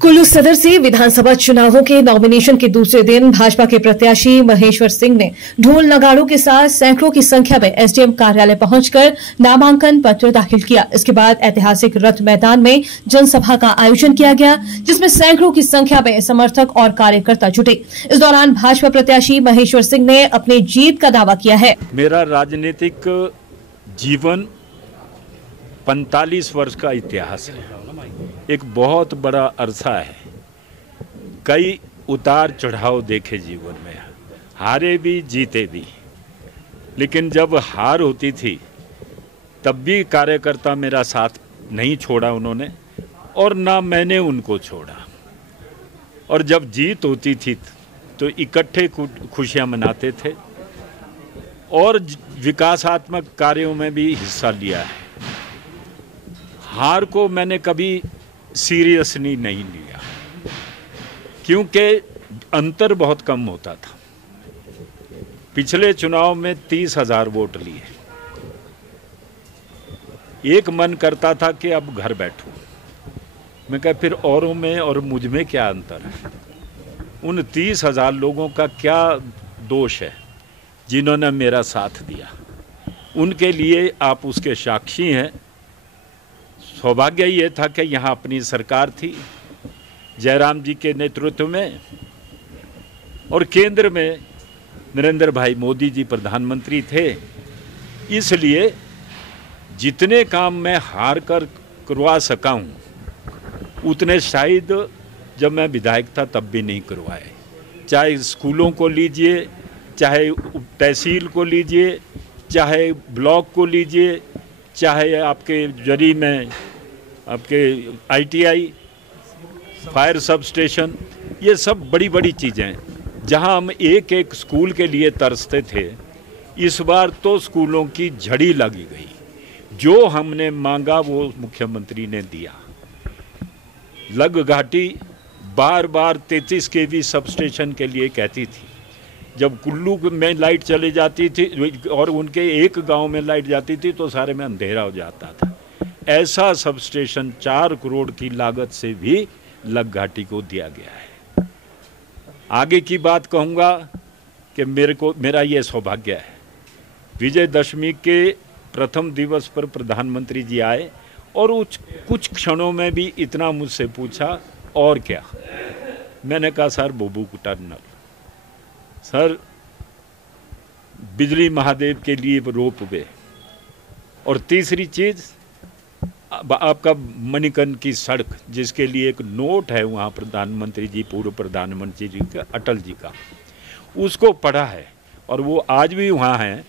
कुल्लू सदर से विधानसभा चुनावों के नॉमिनेशन के दूसरे दिन भाजपा के प्रत्याशी महेश्वर सिंह ने ढोल नगाड़ों के साथ सैकड़ों की संख्या में एसडीएम कार्यालय पहुंचकर नामांकन पत्र दाखिल किया। इसके बाद ऐतिहासिक रथ मैदान में जनसभा का आयोजन किया गया, जिसमें सैकड़ों की संख्या में समर्थक और कार्यकर्ता जुटे। इस दौरान भाजपा प्रत्याशी महेश्वर सिंह ने अपनी जीत का दावा किया है। मेरा राजनीतिक जीवन 45 वर्ष का इतिहास है, एक बहुत बड़ा अरसा है। कई उतार चढ़ाव देखे जीवन में, हारे भी जीते भी, लेकिन जब हार होती थी तब भी कार्यकर्ता मेरा साथ नहीं छोड़ा उन्होंने, और ना मैंने उनको छोड़ा। और जब जीत होती थी तो इकट्ठे खुशियां मनाते थे और विकासात्मक कार्यों में भी हिस्सा लिया है। हार को मैंने कभी सीरियसली नहीं लिया, क्योंकि अंतर बहुत कम होता था। पिछले चुनाव में 30,000 वोट लिए, एक मन करता था कि अब घर बैठूं। मैं कहा फिर औरों में और मुझ में क्या अंतर है? उन 30,000 लोगों का क्या दोष है जिन्होंने मेरा साथ दिया? उनके लिए आप उसके साक्षी हैं। सौभाग्य ये था कि यहाँ अपनी सरकार थी जयराम जी के नेतृत्व में, और केंद्र में नरेंद्र भाई मोदी जी प्रधानमंत्री थे। इसलिए जितने काम मैं हार कर करवा सका हूँ उतने शायद जब मैं विधायक था तब भी नहीं करवाए। चाहे स्कूलों को लीजिए, चाहे तहसील को लीजिए, चाहे ब्लॉक को लीजिए, चाहे आपके जरी में आपके ITI, फायर सब स्टेशन, ये सब बड़ी बड़ी चीज़ें हैं। जहां हम एक एक स्कूल के लिए तरसते थे, इस बार तो स्कूलों की झड़ी लगी गई। जो हमने मांगा वो मुख्यमंत्री ने दिया। लग घाटी बार बार 33 kV सब स्टेशन के लिए कहती थी। जब कुल्लू में लाइट चली जाती थी और उनके एक गांव में लाइट जाती थी तो सारे में अंधेरा हो जाता था। ऐसा सब स्टेशन 4 करोड़ की लागत से भी लग घाटी को दिया गया है। आगे की बात कहूँगा कि मेरा ये सौभाग्य है, विजयदशमी के प्रथम दिवस पर प्रधानमंत्री जी आए और कुछ क्षणों में भी इतना मुझसे पूछा और क्या। मैंने कहा सर बोबू टनल, सर बिजली महादेव के लिए रोपवे, और तीसरी चीज़ आपका मणिकर्ण की सड़क, जिसके लिए एक नोट है वहाँ प्रधानमंत्री जी, पूर्व प्रधानमंत्री जी का, अटल जी का, उसको पढ़ा है और वो आज भी वहाँ है।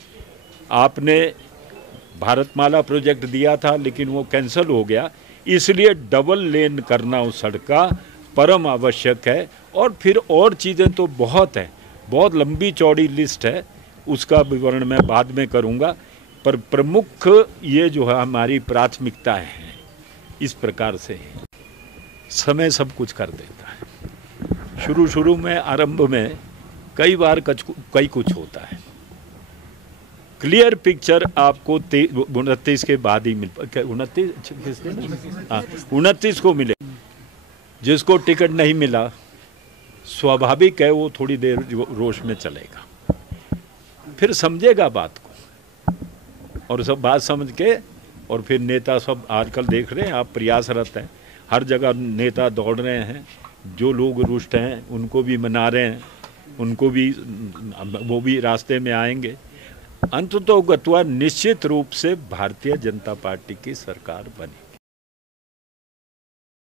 आपने भारतमाला प्रोजेक्ट दिया था लेकिन वो कैंसिल हो गया, इसलिए डबल लेन करना उस सड़क का परम आवश्यक है। और फिर और चीज़ें तो बहुत हैं, बहुत लंबी चौड़ी लिस्ट है, उसका विवरण मैं बाद में करूंगा। पर प्रमुख ये जो है हमारी प्राथमिकता है, इस प्रकार से समय सब कुछ कर देता है। शुरू में आरंभ में कई बार कई कुछ होता है। क्लियर पिक्चर आपको 29 के बाद ही मिल, 29 को मिले। जिसको टिकट नहीं मिला स्वाभाविक है वो थोड़ी देर रोष में चलेगा, फिर समझेगा बात को, और सब बात समझ के, और फिर नेता सब आजकल देख रहे हैं आप, प्रयासरत हैं, हर जगह नेता दौड़ रहे हैं। जो लोग रुष्ट हैं उनको भी मना रहे हैं, उनको भी, वो भी रास्ते में आएंगे। अंततः निश्चित रूप से भारतीय जनता पार्टी की सरकार बनी।